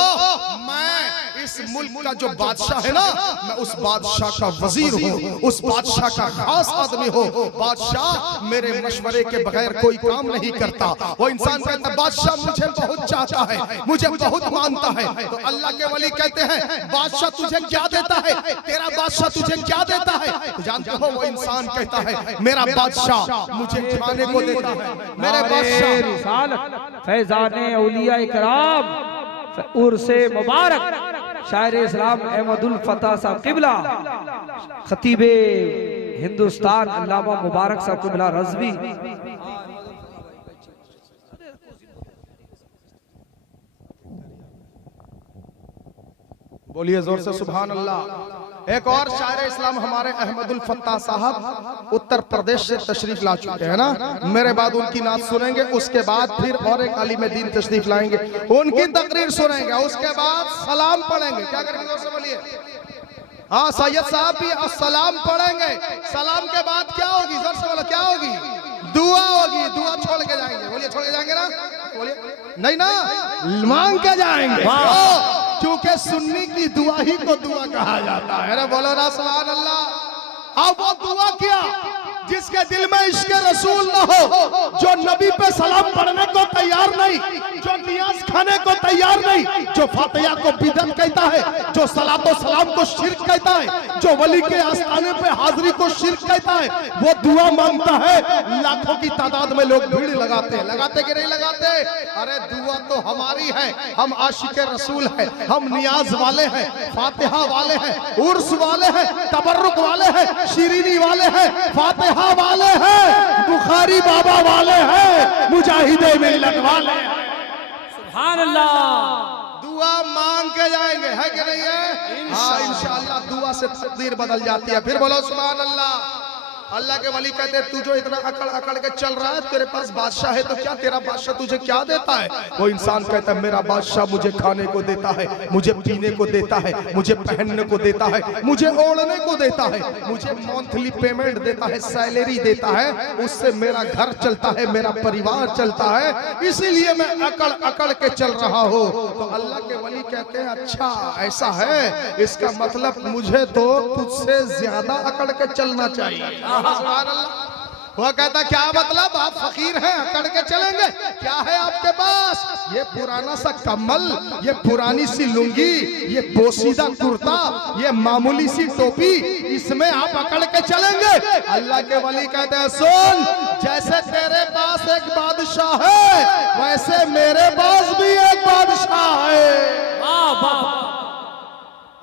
मैं इस मुल्क का जो बादशाह है ना, मैं उस बादशाह का वजीर हूँ, उस बादशाह का खास आदमी हूँ, बादशाह मेरे मशवरे के बगैर कोई काम नहीं करता। वो इंसान कहता, बादशाह मुझे बहुत चाहता है, मुझे बहुत मानता है। तो अल्लाह के वली कहते हैं, बादशाह तुझे क्या देता है, तेरा बादशाह तुझे क्या देता है? तो जानते हो, वो इंसान कहता है, मेरा बादशाह मुझे खाने को देता है, मेरे बादशाह फैजाने औलिया इकराम उर्से मुबारक शायर इस्लाम अहमदुल फता साहब किबला, खतीबे हिंदुस्तान अल्लामा मुबारक साहब किबला रज़वी। बोलिए जोर से सुभान अल्लाह। एक और शायर इस्लाम हमारे अहमदुल फत्ता साहब उत्तर प्रदेश से तशरीफ ला चुके हैं ना, मेरे बाद उनकी नात सुनेंगे, उसके बाद फिर और एक आलिम दीन तशरीफ लाएंगे, उनकी तकरीर सुनेंगे, उसके बाद सलाम पढ़ेंगे। क्या करेंगे जोर से बोलिए? हाँ, सैयद साहब भी सलाम पढ़ेंगे, सलाम के बाद क्या होगी, जोर से बोलो, क्या होगी? दुआ होगी, दुआ छोड़ के जाएंगे। बोलिए, छोड़ के जाएंगे ना, बोलिए नहीं ना, मांग के जाएंगे, क्योंकि सुन्नी की दुआ ही को दुआ कहा जाता है। अरे बोलो ना सुभान अल्लाह। अब वो दुआ क्या, जिसके दिल में इश्क रसूल न हो, जो नबी पे सलाम पढ़ने को तैयार नहीं, जो नियाज खाने को तैयार नहीं, जो फातिहा को बिदअत कहता है, जो सलातो सलाम को शिर्क कहता है, जो वली के आस्थाने पे हाजिरी को शिर्क कहता है, वो दुआ मांगता है। लाखों की तादाद में लोग भीड़ लगाते हैं, लगाते कि नहीं लगाते? अरे दुआ तो हमारी है, हम आशिक रसूल है, हम नियाज वाले हैं, फातिहा वाले हैं, उर्स वाले हैं, तबर्रुक वाले हैं, शीरीनी वाले हैं, फातिहा वाले हैं, बुखारी बाबा वाले हैं, मुजाहिदे मिल्लत वाले हैं। सुभान अल्लाह। दुआ मांग के जाएंगे, है कि नहीं है? हाँ, इंशाअल्लाह दुआ से तकदीर बदल जाती है। फिर बोलो सुभान अल्लाह। अल्लाह के वली कहते हैं, तू जो इतना अकड़ अकड़ के चल रहा है, तेरे पास बादशाह है तो क्या, तेरा बादशाह तुझे क्या देता है? वो इंसान कहता है, मेरा बादशाह मुझे खाने को देता है, मुझे पीने को देता है, मुझे पहनने को देता है, मुझे ओढ़ने को देता है, मुझे मंथली पेमेंट देता है, सैलरी देता है, उससे मेरा घर चलता है, मेरा परिवार चलता है, इसीलिए मैं अकड़ अकड़ के चल रहा हूँ। तो अल्लाह के वली कहते हैं, अच्छा ऐसा है, इसका मतलब मुझे तो तुझसे ज्यादा अकड़ के चलना चाहिए। वो कहता क्या मतलब, आप फकीर हैं, अकड़ के चलेंगे, क्या है आपके पास? ये पुराना सा कम्बल, ये पुरानी सी लुंगी, ये पोशीदा कुर्ता, ये मामूली सी टोपी, इसमें आप अकड़ के चलेंगे? अल्लाह के वली कहते हैं सुन, जैसे तेरे पास एक बादशाह है वैसे मेरे पास भी एक बादशाह है।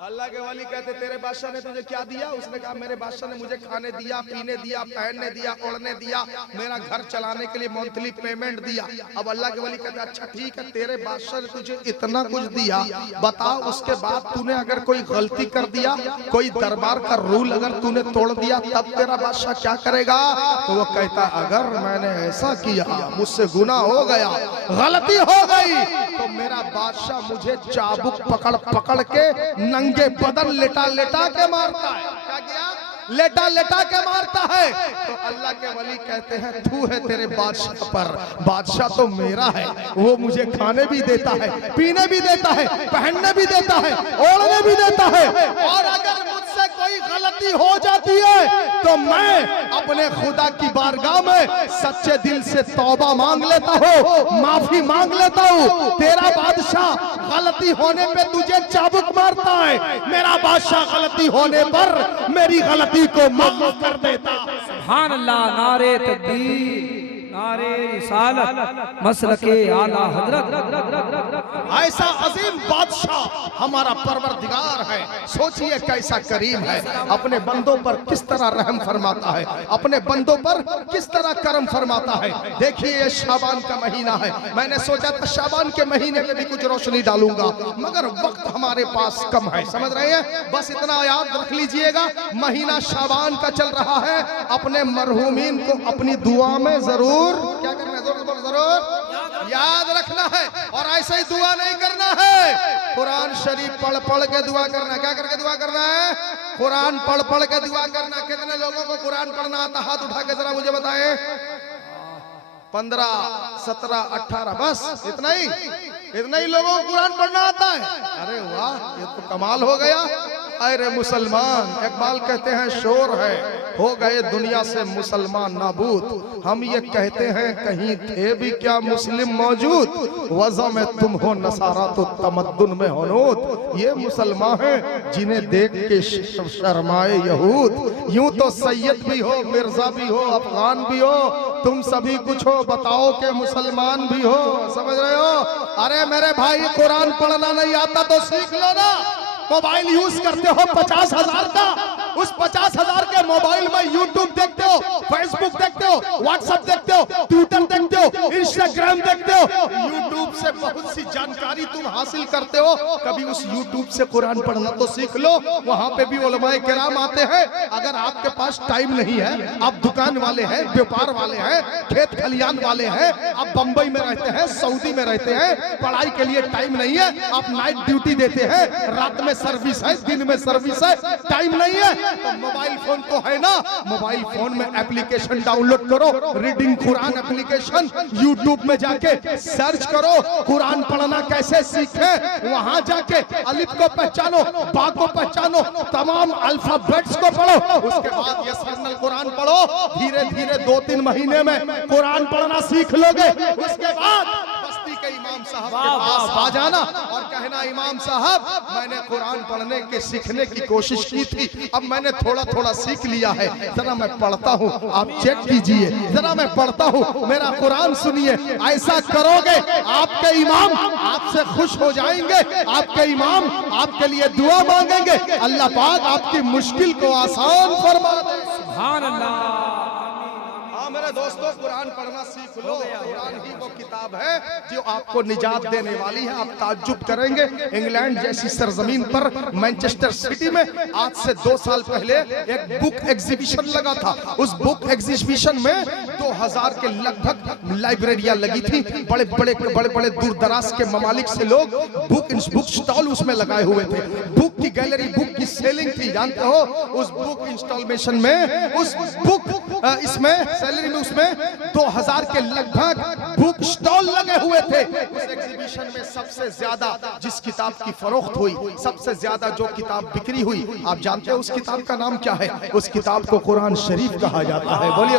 अल्लाह के वाली कहते तेरे बादशाह ने तुझे क्या दिया? उसने कहा मेरे बादशाह ने मुझे खाने दिया, पीने दिया, पहनने दिया, ओढ़ने दिया, मेरा घर चलाने के लिए मंथली पेमेंट दिया। अब अल्लाह के वाली कहते अच्छा ठीक है, तेरे बादशाह ने तुझे इतना कुछ दिया, बता उसके बाद तूने अगर कोई गलती कर दिया, कोई दरबार का रूल अगर तूने तोड़ दिया, तब तेरा बादशाह क्या करेगा? तो वो कहता अगर मैंने ऐसा किया, मुझसे गुनाह हो गया, गलती हो गई, तो मेरा बादशाह मुझे चाबुक पकड़ पकड़ के नंगे बदन लेटा लेटा के मारता है। क्या किया? लेटा लेटा के मारता है। तो अल्लाह के वली कहते हैं तू है तेरे बादशाह पर, बादशाह तो मेरा है, वो मुझे खाने भी देता है, पीने भी देता है, पहनने भी देता है, ओढ़ने भी देता है, और अगर मुझसे कोई गलती हो जाती है तो मैं अपने खुदा की बारगाह में सच्चे दिल से तौबा मांग लेता हूँ, माफी मांग लेता हूँ। तेरा बादशाह गलती होने पे तुझे चाबुक मारता है, मेरा बादशाह गलती होने पर मेरी गलती को माफ कर देता। सुभान अल्लाह, नारे तकबीर, नारे रिसालत, मसलके आला हजरत। ऐसा अजीम बादशाह हमारा परवरदिगार है। सोचिए कैसा करीम है, अपने बंदों पर किस तरह रहम फरमाता है, अपने बंदों पर किस तरह करम फरमाता है। देखिए ये शाबान का महीना है, मैंने सोचा था शाबान के महीने में भी कुछ रोशनी डालूंगा, मगर वक्त हमारे पास कम है, समझ रहे हैं? बस इतना याद रख लीजिएगा, महीना शाबान का चल रहा है, अपने मरहूमीन को अपनी दुआ में जरूर क्या करना है, जरूर याद रखना है, और ऐसे ही दुआ नहीं करना है। कुरान शरीफ पढ़ पढ़ के दुआ करना। क्या करके दुआ करना है? कुरान पढ़ पढ़ के दुआ करना। कितने लोगों को कुरान पढ़ना आता? हाथ उठा के जरा मुझे बताएं। 15, 17, 18, बस इतना ही लोगों को कुरान पढ़ना आता है। अरे वाह, ये तो कमाल हो गया। अरे मुसलमान, इकबाल कहते हैं शोर है, हो गए दुनिया से मुसलमान नाबूद। हम ये कहते हैं कहीं थे भी क्या मुस्लिम मौजूद, वज़ा में तुम हो नसारा तो तमद्दुन में होनूद। ये मुसलमान हैं जिन्हें देख के शर्माए यहूद। यूं तो सैयद भी हो, मिर्जा भी हो, अफगान भी हो, तुम सभी कुछ हो, बताओ के मुसलमान भी हो। समझ रहे हो? अरे मेरे भाई, कुरान पढ़ना नहीं आता तो सीख लो ना। मोबाइल यूज करते हो 50,000 का, उस 50,000 के मोबाइल में यूट्यूब देखते हो, फेसबुक देखते हो, व्हाट्सएप देखते हो, ट्विटर देखते हो, इंस्टाग्राम देखते हो। यूट्यूब से बहुत सी जानकारी तुम हासिल करते हो, कभी उस यूट्यूब से कुरान पढ़ना तो सीख लो। वहां पे भी उलमाए किराम आते हैं। अगर आपके पास टाइम नहीं है, आप दुकान वाले हैं, व्यापार वाले हैं, खेत खलियान वाले हैं, आप बंबई में रहते हैं, सऊदी में रहते हैं, पढ़ाई के लिए टाइम नहीं है, आप नाइट ड्यूटी देते हैं, रात में सर्विस है, दिन में सर्विस है, टाइम नहीं है, तो मोबाइल फोन तो है ना, मोबाइल फोन में एप्लीकेशन डाउनलोड करो, रीडिंग कुरान एप्लीकेशन, यूट्यूब में जाके सर्च करो कुरान पढ़ना कैसे सीखे। वहां जाके अलिफ को पहचानो, बा को पहचानो, तमाम अल्फाबेट्स को पढ़ो, उसके बाद ये सरनल कुरान पढ़ो। धीरे धीरे 2-3 महीने में कुरान पढ़ना सीख लोगे। उसके बाद बस्ती के इमाम साहब के पास आ जाना और कहना इमाम साहब, मैंने कुरान पढ़ने के सीखने की कोशिश की थी, अब मैंने थोड़ा थोड़ा सीख लिया है, जरा मैं पढ़ता हूँ, आप चेक कीजिए, जरा मैं पढ़ता हूँ, मेरा कुरान सुनिए। ऐसा करोगे आपके इमाम आपसे खुश हो जाएंगे, आपके इमाम आपके लिए दुआ मांगेंगे, अल्लाह पाक आपकी मुश्किल को आसान फरमा दे। सुभान अल्लाह। मेरे दोस्तों, कुरान पढ़ना सीख लो। कुरान ही वो किताब है जो आपको निजात देने वाली है। आप ताज्जुब करेंगे, इंग्लैंड जैसी सरजमीन पर मैनचेस्टर सिटी में आज से 2 साल पहले एक बुक एग्जीबिशन लगा था। उस बुक एग्जीबिशन में 2000 के लगभग लाइब्रेरियां लगी थी। बड़े बड़े दूर दराज के ममालिक से लोग बुक स्टॉल उसमें लगाए हुए थे। बुक की गैलरी, बुक की सेलिंग थी, जानते हो। उस बुक इंस्टॉलेशन में, उस बुक इसमें सैलरी में उसमें 2000 के लगभग बुक स्टॉल लगे हुए थे। उस एग्जीबिशन में सबसे ज्यादा जिस किताब की फरोख्त हुई, सबसे ज्यादा जो किताब बिक्री हुई, आप जानते हैं उस किताब का नाम क्या है? उस किताब को कुरान शरीफ कहा जाता है। बोलिए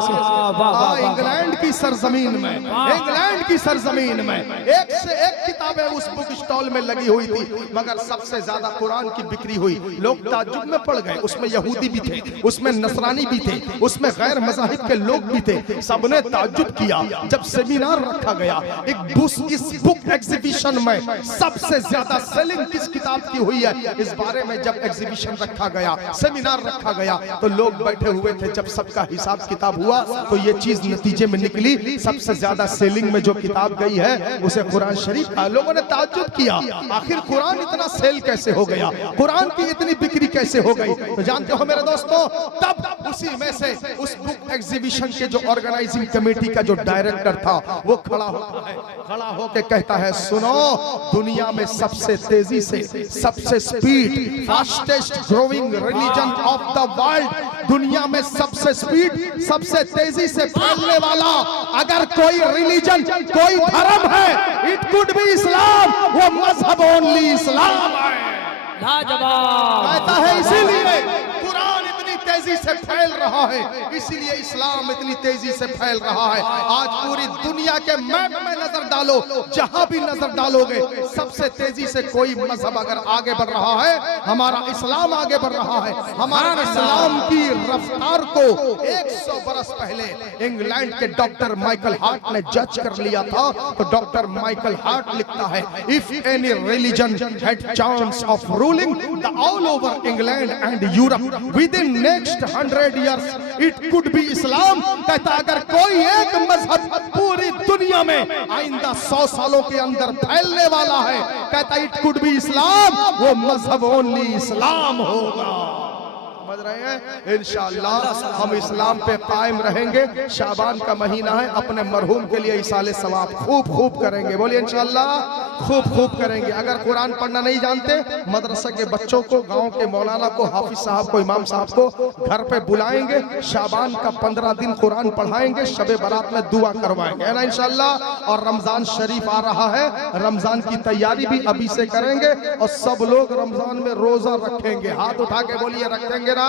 इंग्लैंड की सरजमीन में, इंग्लैंड की सरजमीन में एक से एक किताबें उस बुक स्टॉल में लगी हुई थी, मगर सबसे ज्यादा कुरान की बिक्री हुई। लोग ताज्जुब में पड़ गए। उसमें यहूदी भी थे, उसमें नसरानी भी थे, उसमें गैर मज़ाहिब के लोग भी थे। सबने ताज्जुब किया जब सेमिनार रखा गया। इस बुक एग्जीबिशन में सबसे ज्यादा सेलिंग किस किताब की हुई है, इस बारे में जब एग्जीबिशन रखा गया, सेमिनार रखा गया, तो लोग बैठे हुए थे। जब सबका हिसाब किताब हुआ तो ये चीज नतीजे में निकली, सबसे ज्यादा सेलिंग में जो किताब गई है उसे कुरान शरीफ का। लोगों ने ताज्जुब किया, आखिर कुरान इतना सेल कैसे हो गया, कुरान की इतनी बिक्री कैसे हो गई? तो जानते हो मेरे दोस्तों, तब उसी में से उस बुक एग्जीबिशन के जो ऑर्गेनाइजिंग कमेटी का जो डायरेक्टर था वो खड़ा होता है, खड़ा होकर कहता है, सुनो, दुनिया में सबसे तेजी से, सबसे speed, fastest growing religion of the world, दुनिया में सबसे स्पीड, सबसे तेजी से फैलने वाला अगर कोई रिलीजन, कोई धर्म है, इट कुड बी इस्लाम। वो मजहब ओनली इस्लाम है। कहता है इसीलिए कुरान इतनी तेजी से फैल रहा है, इसीलिए इस्लाम इतनी तेजी से फैल रहा है। आज पूरी दुनिया के मैप में नजर डालो, जहां भी नजर डालोगे, सबसे तेजी से कोई मजहब अगर आगे बढ़ रहा है, हमारा इस्लाम आगे बढ़ रहा है। हमारा इस्लाम की रफ्तार को 100 बरस पहले इंग्लैंड के डॉक्टर माइकल हार्ट ने जज कर लिया था। तो डॉक्टर माइकल हार्ट लिखता है, if any religion had chance of ruling the all over England and Europe within next 100 years, it could be Islam. कहता अगर कोई एक मजहब पूरी दुनिया में आइंदा 100 सालों के अंदर फैलने वाला है, कहता इट कुड बी इस्लाम, वो मजहब ओनली इस्लाम होगा। समझ रहे हैं? इंशाअल्लाह हम इस्लाम पे कायम रहेंगे। शाबान का महीना है, अपने मरहूम के लिए इसाले सवाब खूब खूब करेंगे। बोलिए इंशाअल्लाह खूब खूब करेंगे। अगर कुरान पढ़ना नहीं जानते, मदरसा के बच्चों को, गांव के मौलाना को, हाफिज साहब को, इमाम साहब को घर पे बुलाएंगे। शाबान का 15 दिन कुरान पढ़ाएंगे, शबे बारात में दुआ करवाएंगे, है ना इंशाअल्लाह। और रमजान शरीफ आ रहा है, रमजान की तैयारी भी अभी से करेंगे और सब लोग रमजान में रोजा रखेंगे। हाथ उठा के बोलिए रखेंगे ना?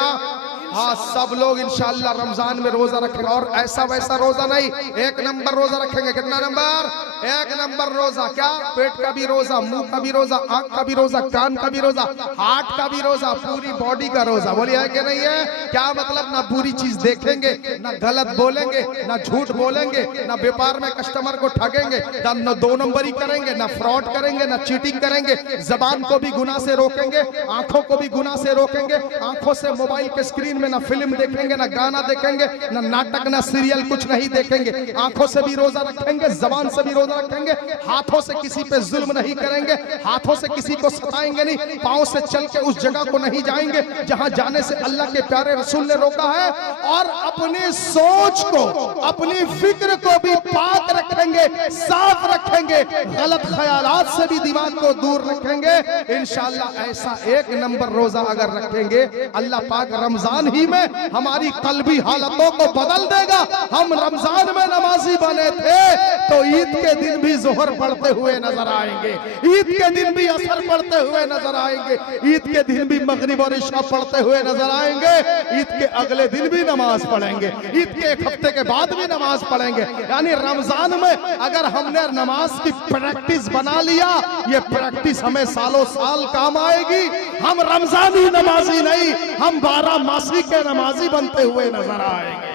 हाँ, सब लोग इंशाअल्लाह रमजान में रोजा रखेंगे। और ऐसा वैसा रोजा नहीं, 1 नंबर रोजा रखेंगे। कितना नंबर? 1 नंबर रोजा। क्या? पेट का भी रोजा, मुंह का भी रोजा, आंख का भी रोजा, कान का भी रोजा, हार्ट का भी रोजा, पूरी बॉडी का रोजा। बोलिए है कि नहीं है? क्या मतलब? ना बुरी चीज देखेंगे, ना गलत बोलेंगे, ना झूठ बोलेंगे, ना व्यापार में कस्टमर को ठगेंगे, ना 2 नंबरी करेंगे, ना फ्रॉड करेंगे, ना चीटिंग करेंगे। जबान को भी गुनाह से रोकेंगे, आंखों को भी गुनाह से रोकेंगे। आंखों से मोबाइल के स्क्रीन में ना फिल्म देखेंगे, ना गाना देखेंगे, ना नाटक, ना सीरियल, कुछ नहीं देखेंगे। आंखों से भी रोजा रखेंगे, जबान से भी रोजा रखेंगे। हाथों से किसी पे जुल्म नहीं करेंगे, हाथों से किसी को सताएंगे नहीं। पांव से चल के उस जगह को नहीं जाएंगे जहां जाने से अल्लाह के प्यारे रसूल ने रोका है। और अपनी सोच को, अपनी फिक्र को भी पाक रखेंगे, साफ रखेंगे। गलत ख्यालात से भी दिमाग को दूर रखेंगे। इंशाअल्लाह ऐसा 1 नंबर रोजा अगर रखेंगे, अल्लाह पाक रमजान ही में हमारी कल्बी हालतों को बदल देगा। हम रमजान में नमाजी बने थे तो ईद के दिन भी जोहर पढ़ते हुए नजर आएंगे, ईद के दिन भी असर पढ़ते हुए नजर आएंगे, ईद के दिन भी मगरिब और इशा पढ़ते हुए नजर आएंगे, ईद के अगले दिन भी नमाज पढ़ेंगे, ईद के 1 हफ्ते के बाद भी नमाज पढ़ेंगे। यानी रमजान में अगर हमने नमाज की प्रैक्टिस बना लिया, ये प्रैक्टिस हमें सालों साल काम आएगी। हम रमजानी नमाजी नहीं, हम 12 मासी के नमाजी बनते हुए नजर आएंगे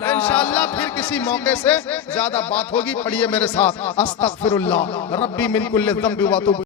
इंशाअल्लाह। फिर किसी मौके से ज्यादा बात होगी। पढ़िए मेरे साथ, अस्तगफिरुल्लाह रब्बी मिन कुल्लि ज़ंबि व अतूबु